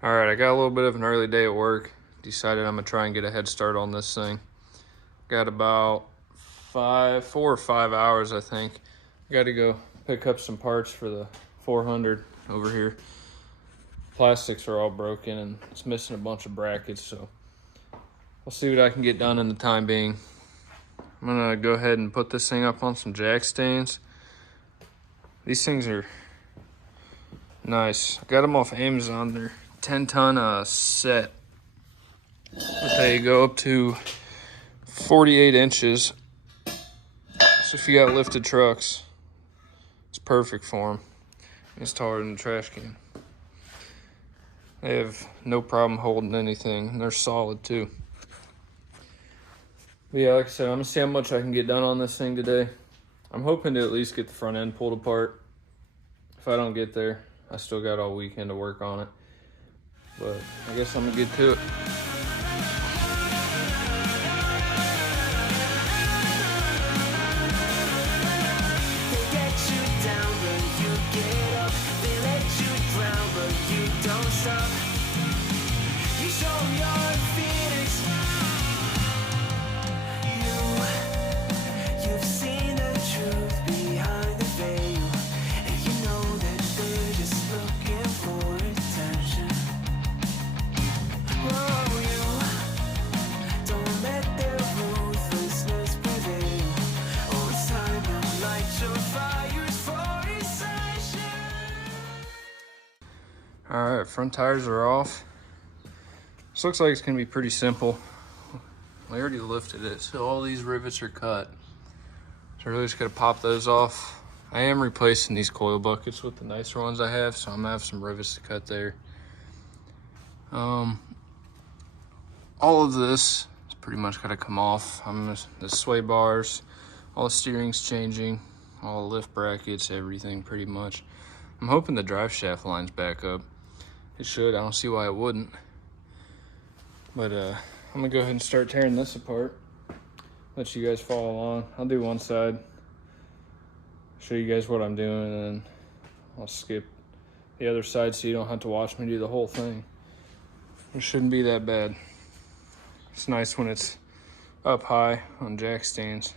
All right, I got a little bit of an early day at work. Decided I'm gonna try and get a head start on this thing. Got about 4 or 5 hours, I think. Got to go pick up some parts for the 400 over here. Plastics are all broken and it's missing a bunch of brackets, so I'll see what I can get done in the time being. I'm gonna go ahead and put this thing up on some jack stands. These things are nice. I got them off Amazon. They're 10-ton set, but they go up to 48 inches. So if you got lifted trucks, it's perfect for them. It's taller than a trash can. They have no problem holding anything, and they're solid too. But yeah, like I said, I'm gonna see how much I can get done on this thing today. I'm hoping to at least get the front end pulled apart. If I don't get there, I still got all weekend to work on it. But I guess I'm gonna get to it. All right, front tires are off. This looks like it's gonna be pretty simple. I already lifted it, so all these rivets are cut. So really just gotta pop those off. I am replacing these coil buckets with the nicer ones I have, so I'm gonna have some rivets to cut there. All of this is pretty much gotta come off. The sway bars, all the steering's changing, all the lift brackets, everything pretty much. I'm hoping the drive shaft line's back up. It should, I don't see why it wouldn't. But I'm gonna go ahead and start tearing this apart. Let you guys follow along. I'll do one side, show you guys what I'm doing, and then I'll skip the other side so you don't have to watch me do the whole thing. It shouldn't be that bad. It's nice when it's up high on jack stands.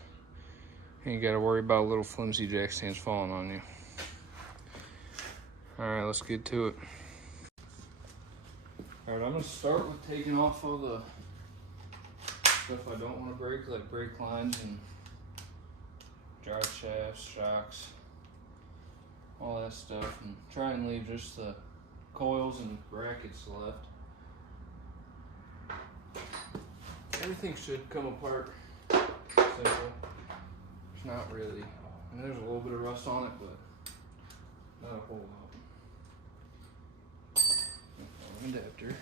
And you gotta worry about little flimsy jack stands falling on you. All right, let's get to it. All right, I'm gonna start with taking off all the stuff I don't want to break, like brake lines and drive shafts, shocks, all that stuff, and try and leave just the coils and brackets left. Everything should come apart simple. There's not really, I mean, there's a little bit of rust on it, but not a whole lot. Adapter.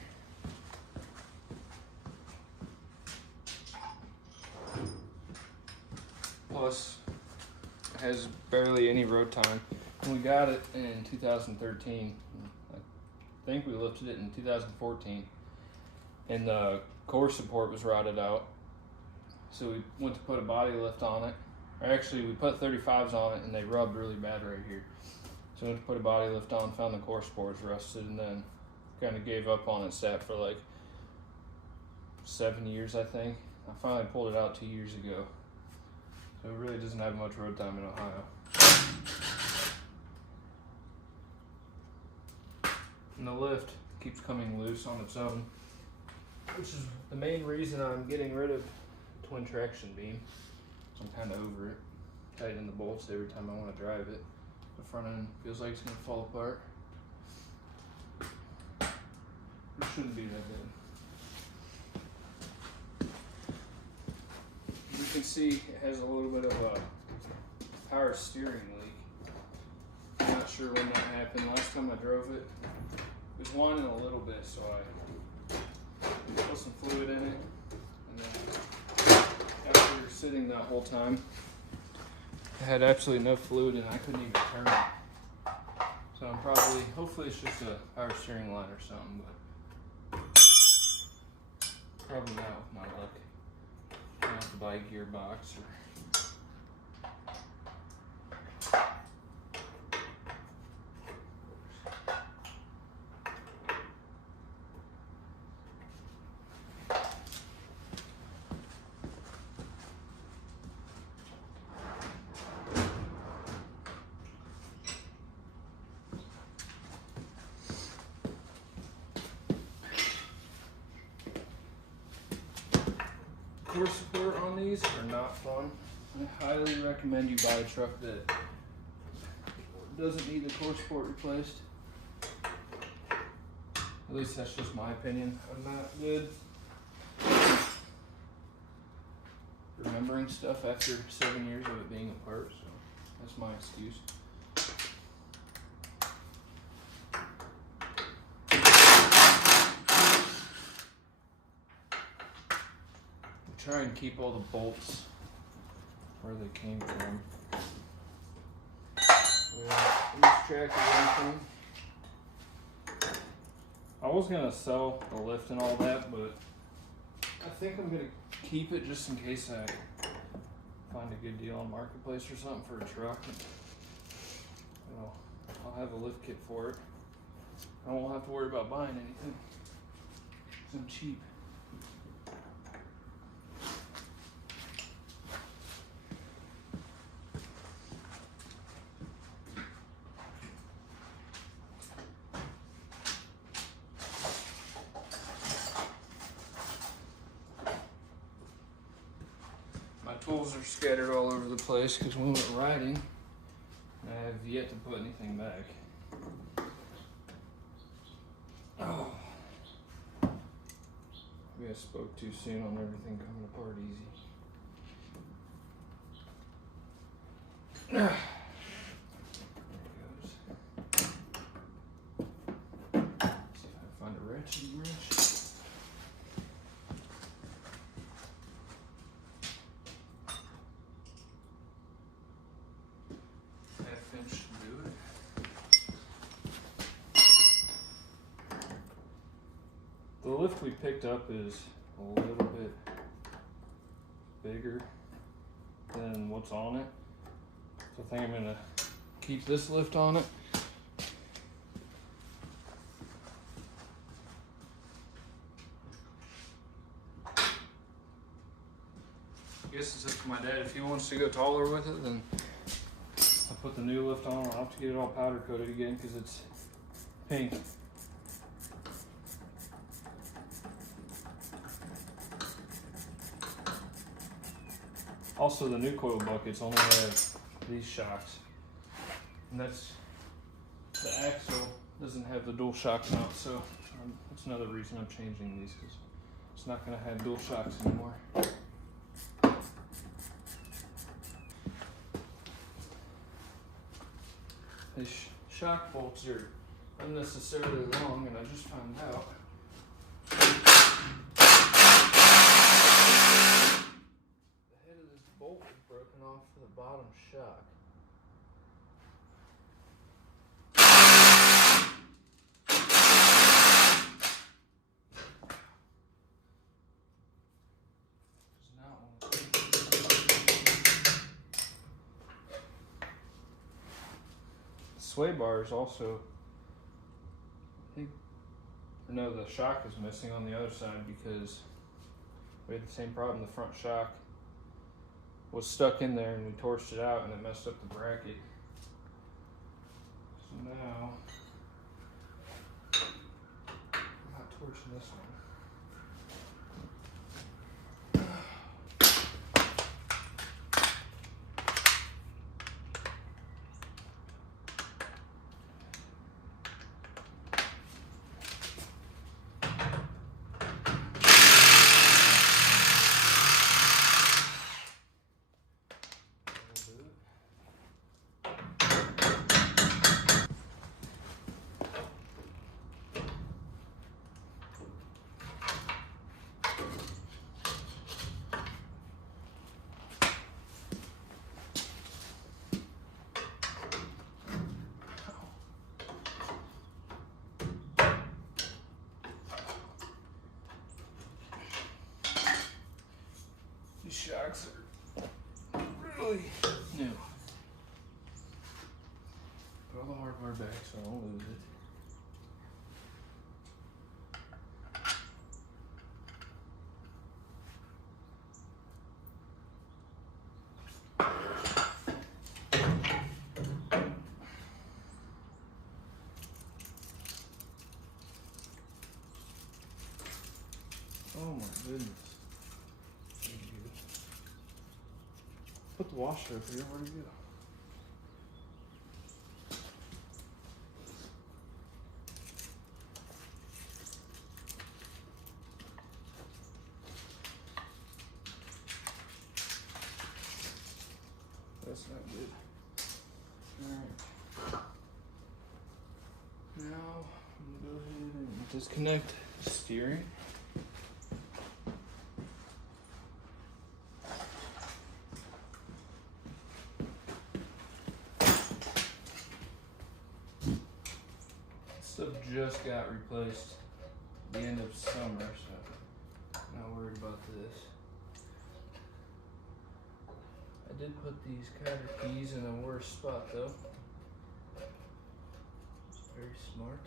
Plus, it has barely any road time. We got it in 2013. I think we lifted it in 2014. And the core support was rotted out. So we went to put a body lift on it. Or actually, we put 35s on it and they rubbed really bad right here. So we went to put a body lift on, found the core support was rusted, and then kind of gave up on it, sat for like 7 years, I think. I finally pulled it out 2 years ago. So it really doesn't have much road time in Ohio. And the lift keeps coming loose on its own, which is the main reason I'm getting rid of twin traction beam. So I'm kind of over it. Tighten the bolts every time I want to drive it. The front end feels like it's going to fall apart. It shouldn't be that bad. You can see it has a little bit of a power steering leak. I'm not sure when that happened. Last time I drove it, it was whining a little bit, so I put some fluid in it. And then after sitting that whole time, it had absolutely no fluid and I couldn't even turn it. So I'm hopefully it's just a power steering line or something, but probably not with my luck. I have to buy a gearbox or core support on these are not fun. I highly recommend you buy a truck that doesn't need the core support replaced. At least that's just my opinion. I'm not good remembering stuff after 7 years of it being apart, so that's my excuse. Try and keep all the bolts where they came from. Loose track of everything. I was gonna sell the lift and all that, but I think I'm gonna keep it just in case I find a good deal on Marketplace or something for a truck. Well, I'll have a lift kit for it. I won't have to worry about buying anything. I'm cheap. Tools are scattered all over the place because we went riding. I have yet to put anything back. Oh, maybe I spoke too soon on everything coming apart easy. There it goes. See if I can find a ratchet wrench. The lift we picked up is a little bit bigger than what's on it. So I think I'm gonna keep this lift on it. I guess it's up to my dad. If he wants to go taller with it, then I'll put the new lift on. I'll have to get it all powder coated again because it's pink. Also, the new coil buckets only have these shocks, and that's the axle doesn't have the dual shock mount, so that's another reason I'm changing these, because it's not going to have dual shocks anymore. These shock bolts are unnecessarily long, and I just found out. Bolt was broken off for the bottom shock. Sway bars also, no, the shock is missing on the other side because we had the same problem. The front shock was stuck in there and we torched it out and it messed up the bracket. So now, I'm not torching this one. These shocks are really new. Put all the hardware back so I don't lose it. Oh my goodness. Put the washer up here. Where'd it go? That's not good. Alright. Now, I'm gonna go ahead and disconnect the steering. Stuff just got replaced at the end of summer, so I'm not worried about this. I did put these counter keys in a worse spot though. Very smart.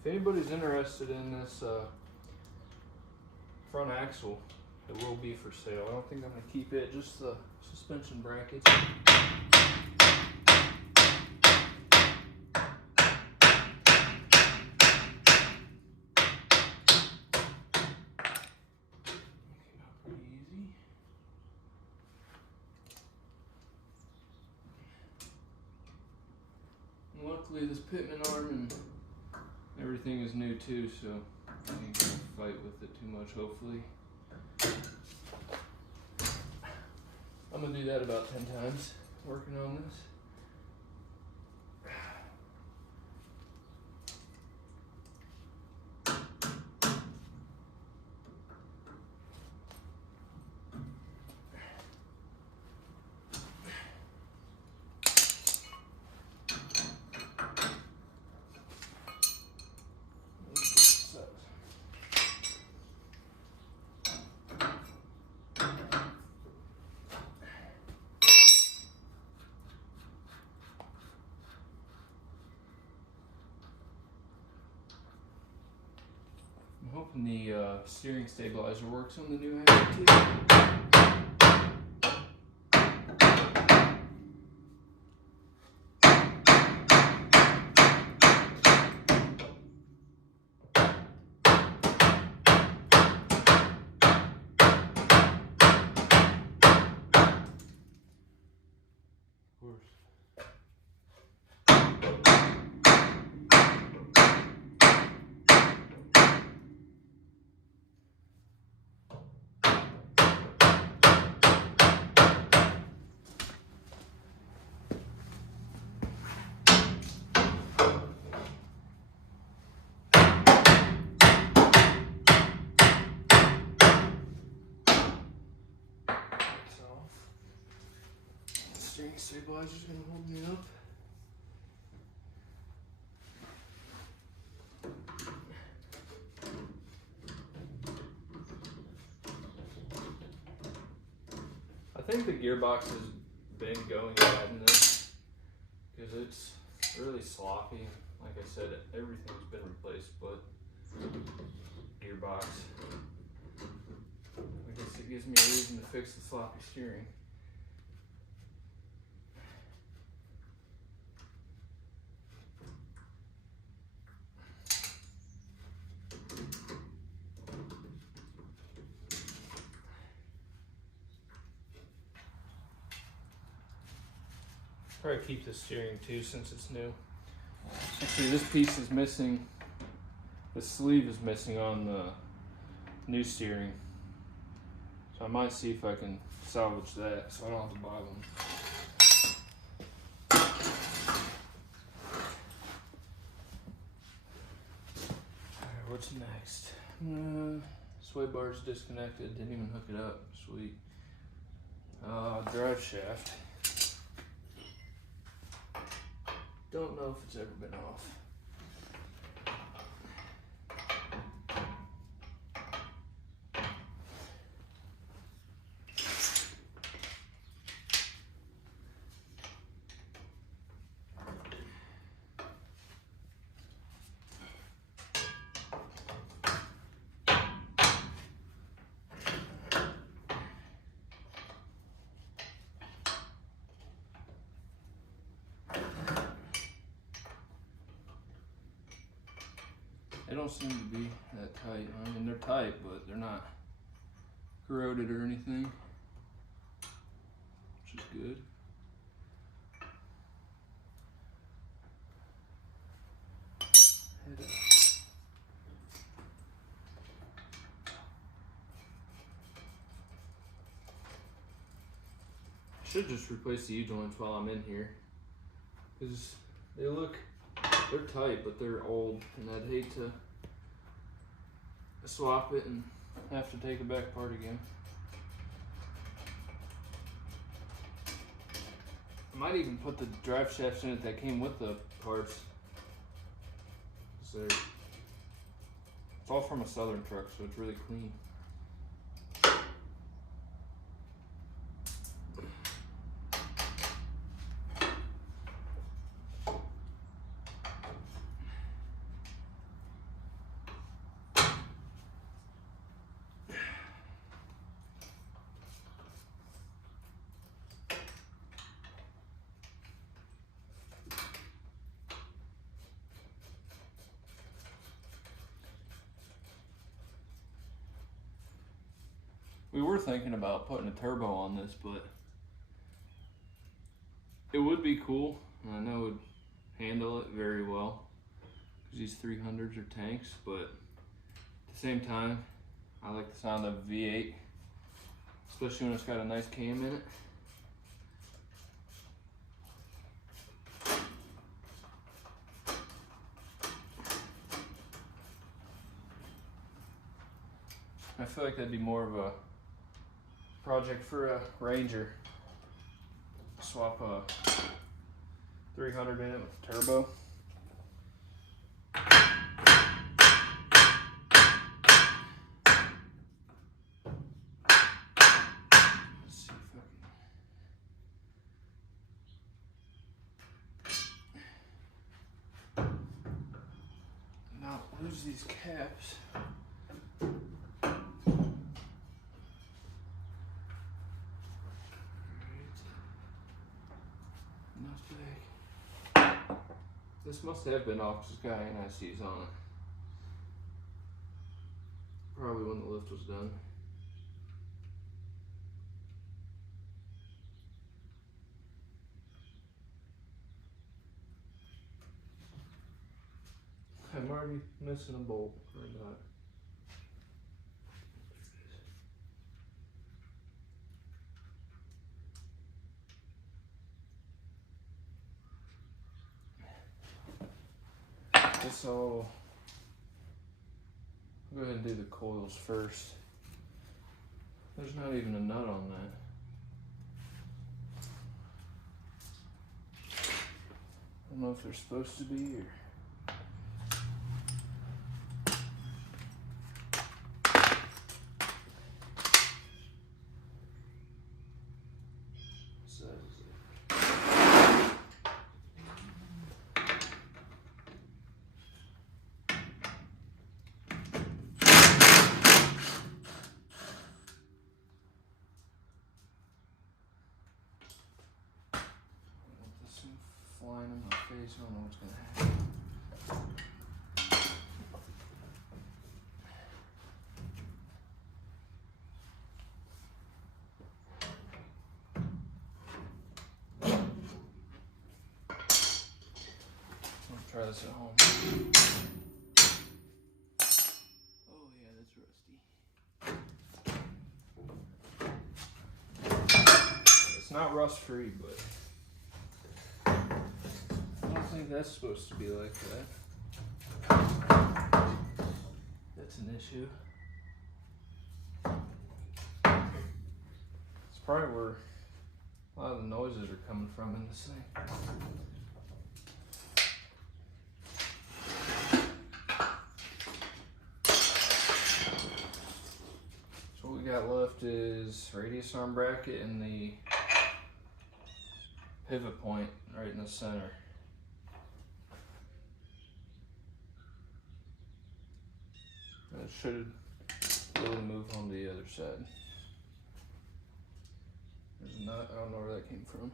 If anybody's interested in this front axle, it will be for sale. I don't think I'm going to keep it, just the suspension brackets. Pretty easy. And luckily this pitman arm and everything is new too, so I ain't gonna fight with it too much, hopefully. I'm gonna do that about 10 times, working on this. I'm hoping the steering stabilizer works on the new axle too. Of course. Steering stabilizer's gonna hold me up. I think the gearbox has been going bad in this because it's really sloppy. Like I said, everything's been replaced but gearbox. I guess it gives me a reason to fix the sloppy steering. Probably keep the steering too since it's new. Actually, this piece is missing. The sleeve is missing on the new steering. So I might see if I can salvage that so I don't have to buy one. Alright, what's next? Sway bar's disconnected, didn't even hook it up. Sweet. Drive shaft. Don't know if it's ever been off. They don't seem to be that tight. I mean, they're tight, but they're not corroded or anything, which is good. Head up. I should just replace the U-joints while I'm in here, because they're tight, but they're old, and I'd hate to swap it and have to take it back apart again. I might even put the drive shafts in it that came with the parts. It's all from a Southern truck, so it's really clean. We were thinking about putting a turbo on this, but it would be cool, and I know it would handle it very well, because these 300s are tanks, but at the same time, I like the sound of a V8, especially when it's got a nice cam in it. I feel like that'd be more of a project for a Ranger. Swap a 300 in it with a turbo. Let's see if I can not lose these caps. This must have been off because it's got anti-seize on it. Probably when the lift was done. I'm already missing a bolt. Right about it. So I'll go ahead and do the coils first. There's not even a nut on that. I don't know if they're supposed to be or. Flying in my face, I don't know what's gonna happen. I'll try this at home. Oh yeah, that's rusty. It's not rust free, but I think that's supposed to be like that. That's an issue. It's probably where a lot of the noises are coming from in this thing. So what we got left is radius arm bracket and the pivot point right in the center. It should really move on the other side. There's a nut, I don't know where that came from.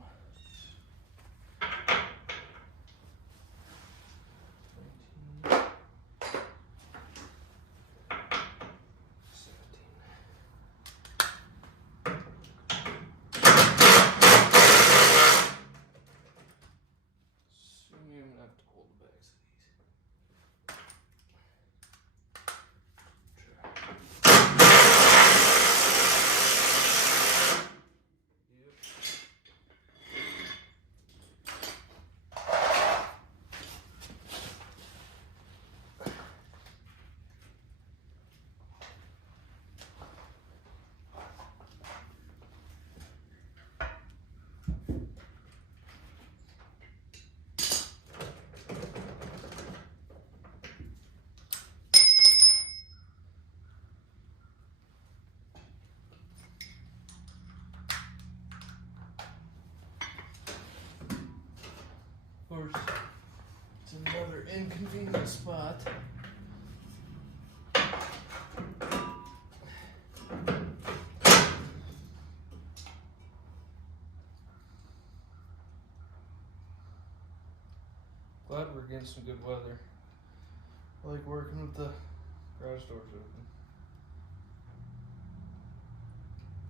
course, it's another inconvenient spot. Glad we're getting some good weather. I like working with the garage doors open.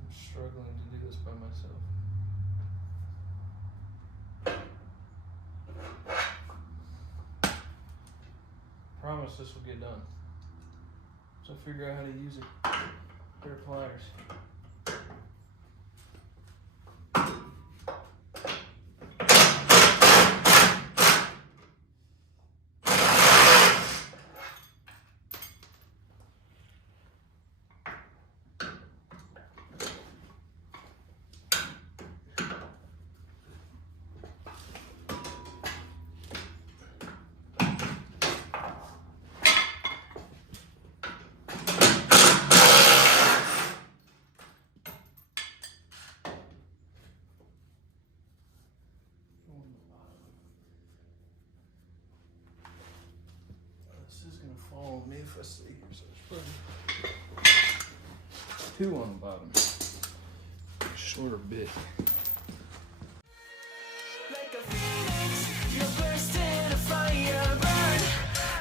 I'm struggling to do this by myself. Promise this will get done. So I'll figure out how to use a pair of pliers. Follow me if I stay here, so there's probably two on the bottom. Shorter bit. Like a phoenix, you burst into fire, burn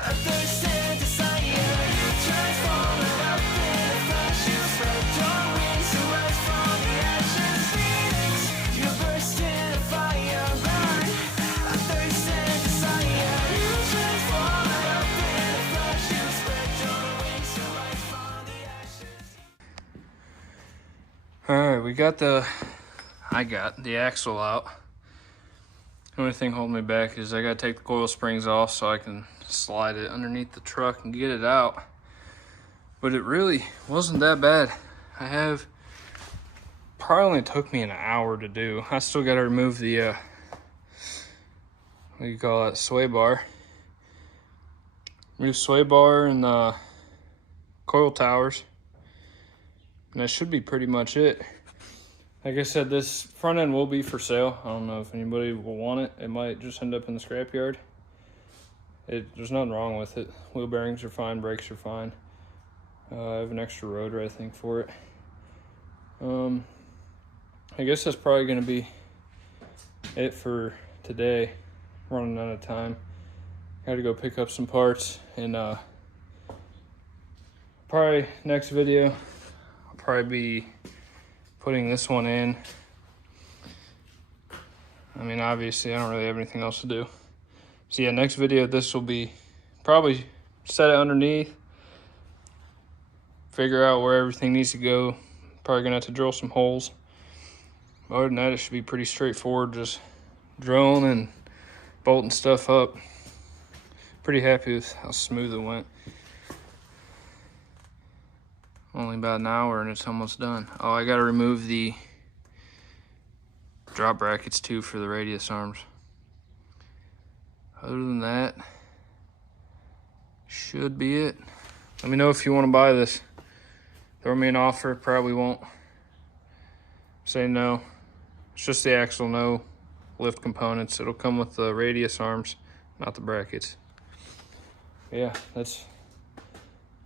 a thirst and desire. You transform it up in a flash, you spread your wings to rise from the ashes. Phoenix, you burst into fire, burn a thirst and desire. You transform it up in a flash, you spread your wings to rise from the ashes. Alright, I got the axle out. The only thing holding me back is I gotta take the coil springs off so I can slide it underneath the truck and get it out. But it really wasn't that bad. Probably only took me an hour to do. I still gotta remove the, what do you call it, sway bar. Remove sway bar and the coil towers. And that should be pretty much it. Like I said, this front end will be for sale. I don't know if anybody will want it. It might just end up in the scrapyard. There's nothing wrong with it. Wheel bearings are fine, brakes are fine. I have an extra rotor, I think, for it. I guess that's probably gonna be it for today. Running out of time. Gotta go pick up some parts, and probably next video, I'll probably be putting this one in. I mean, obviously I don't really have anything else to do. So yeah, next video, this will be probably set it underneath, figure out where everything needs to go. Probably gonna have to drill some holes. Other than that, it should be pretty straightforward, just drilling and bolting stuff up. Pretty happy with how smooth it went. Only about an hour and it's almost done. Oh, I gotta remove the drop brackets too for the radius arms. Other than that, should be it. Let me know if you want to buy this. Throw me an offer, probably won't. Say no. It's just the axle, no lift components. It'll come with the radius arms, not the brackets. Yeah, that's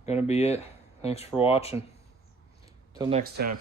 gonna be it. Thanks for watching. Till next time.